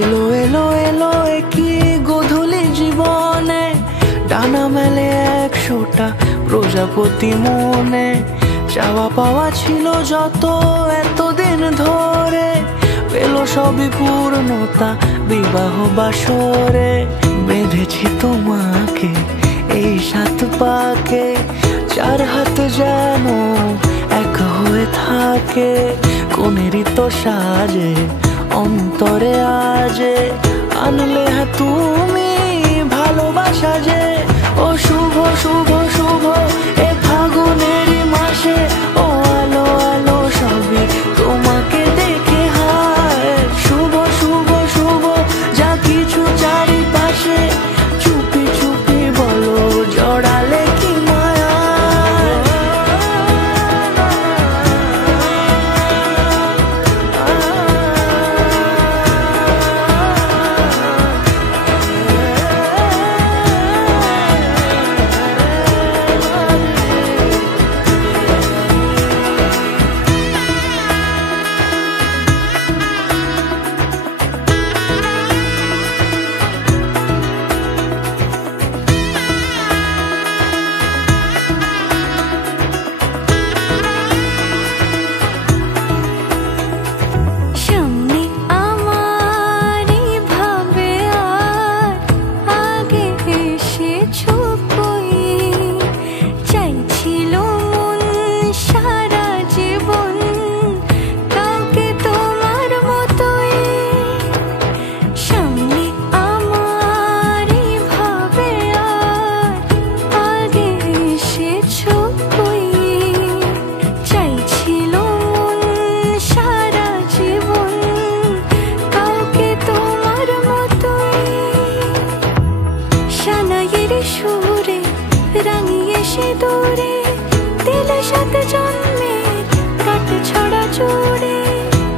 এলো এলো এলো কি গোধূলি জীবনে, ডানা মেলে 100টা প্রজাপতি মনে। চাওয়া পাওয়া ছিল যত এতদিন ধরে, পেল সবই পূর্ণতা বিবাহ বাসরে। বেঁধেছি তোমাকে এই 7 পাকে, 4 হাত যেন এক হয়ে থাকে। কোনেরই তো সাজে অন্তরে আজে, আনলে তুমি ভালোবাসা যে। ও শুভ শুভ শুভ এ ফাগুনেরই মাসে, ও আলো আলো সবই তোমাকে দেখে হায়। শুভ শুভ শুভ যা কিছু চারিপাশে, চুপি চুপি বলো জড়ালে কি মায়া।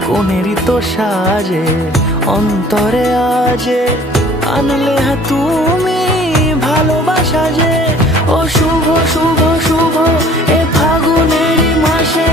কোনেরই তো সাজে অন্তরে আজে, আনলে তুমি ভালোবাসা যে। ও শুভ শুভ শুভ এ ফাগুনেরই মাসে,